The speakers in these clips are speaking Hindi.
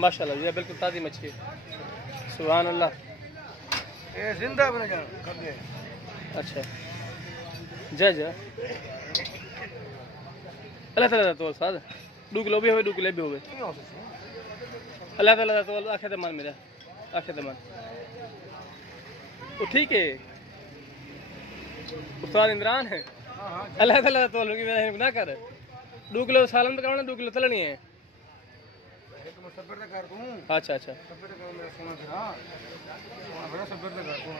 माशाल्लाह ये बिल्कुल ताज़ी मच्छी है। सुभान अल्लाह। ये जिंदा बना जान कर दे। अच्छा जा जा अल्लाह ताला तो साद 2 किलो भी होवे 2 किलो भी होवे अल्लाह ताला तो आखे ते मन मेरा आखे ते मन वो ठीक है उस्ताद इमरान है। अल्लाह ताला तो लोगी मेरा ना कर 2 किलो सालन तो करना 2 किलो तलनी है। एक मैं सब्र कर दूं। अच्छा अच्छा सब्र कर मेरा सोना तेरा सोना बड़ा सब्र कर दूं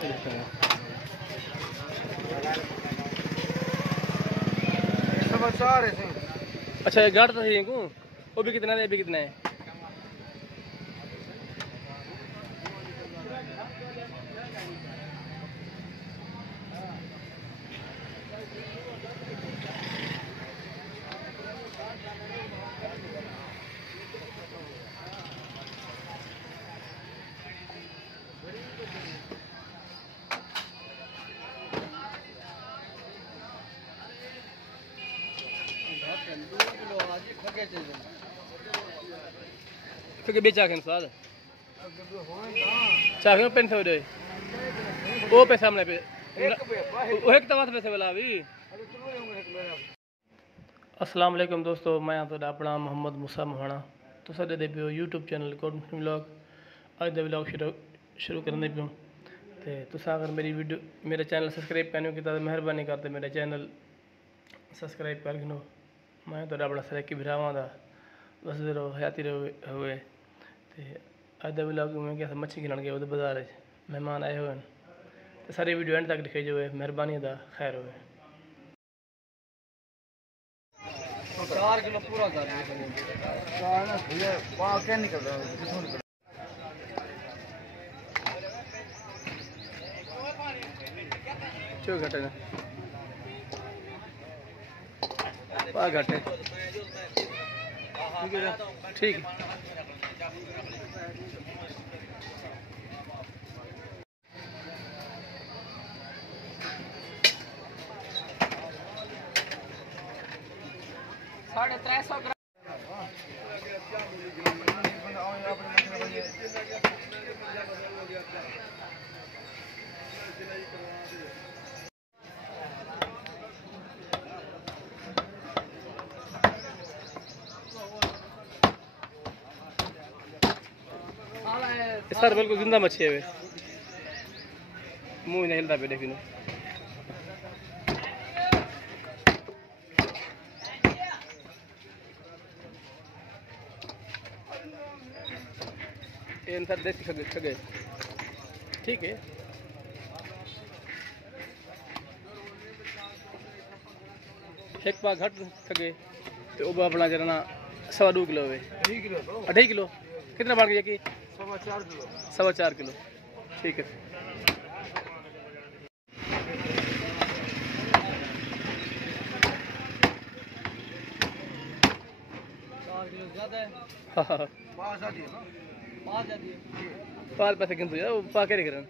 तेरा सब चार है। अच्छा ये गाड़ तो है को वो भी कितना है ये भी कितना है। फिर बेचा के स्वाद चाहे पेन से दे वो पे सामने पे वो एक तवात पे से वाला भी। अस्सलाम वालेकुम दोस्तों मैं तो अपना मोहम्मद मूसा मोहाना तो साडे दे पियो यूट्यूब चैनल कोड व्लॉग अज दा व्लॉग शुरू करने पियो ते तुसा अगर मेरी वीडियो मेरा चैनल सब्सक्राइब करने की तो मेहरबानी करते मेरा चैनल सब्सक्राइब कर गिनो। मैं तो अपना सरेकी भरावां दा दसदे रहो हयाती हुए ते अज दा व्लॉग में क्या मच्छी खिलाने गया उधर बाजार मेहमान आए हुए तो सारी वीडियो एंड तक दिखाई जो है मेहरबानी दा खैर होए। 4 किलो पूरा कर दे। चार ना भैया वहां क्या निकल रहा है किसमें निकल क्यों घटे ना पा घटे ठीक है। साढ़े 300 ग्राम सर बिल्कुल जिंदा मच्छी है वे मुंह नहीं हिलता पे देखिए इन सर देसी खगे ठीक है। एक पा घट खगे तो वो अपना जरा ना 2.25 किलो है 2.5 किलो कितना बढ़ गया कि 4.25 किलो ठीक है। हाँ पाल पैसे गिनते यार वो पा के करें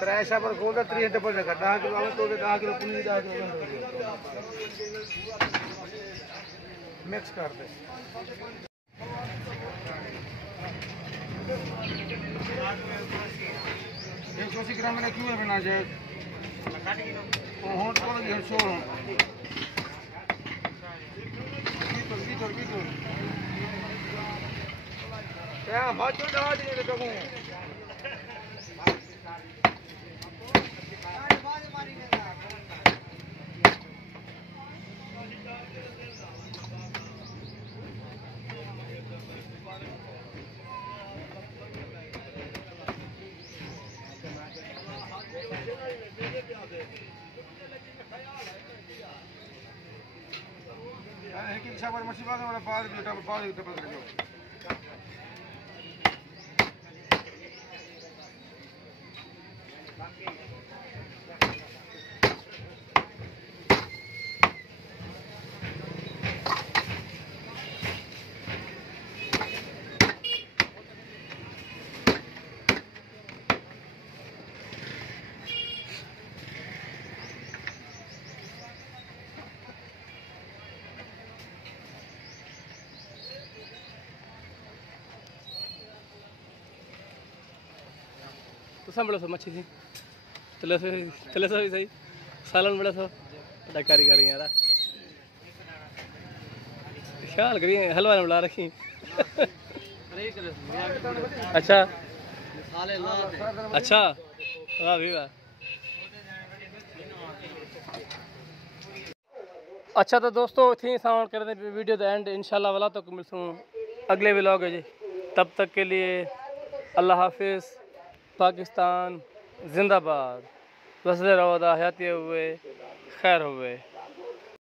त्रेशा पर खोल 3 डबल लगा 10 किलो तो 10 किलो पनीर 10 किलो मिक्स कर दे। 180 ग्राम में क्यों बना जाए होंठ को लगी छोड़ क्या बात दवा दिए तो पीछा पर मछली बाग वाला बाद बेटा बाद डबल कर दो तो सब बड़ा सो मच्छी थी तले सो भी सही सालन बड़ा सो डकारी कर यार ख्याल करिए हलवा ने बुला रखी अच्छा अच्छा वाह भी वाह अच्छा तो दोस्तों थी साउंड कर दे वीडियो द एंड इंशाल्लाह वाला तो मिलसूँ अगले व्लॉग है जी तब तक के लिए अल्लाह हाफिज़ पाकिस्तान जिंदाबाद वसले रवदा हयाती हुए खैर हुए।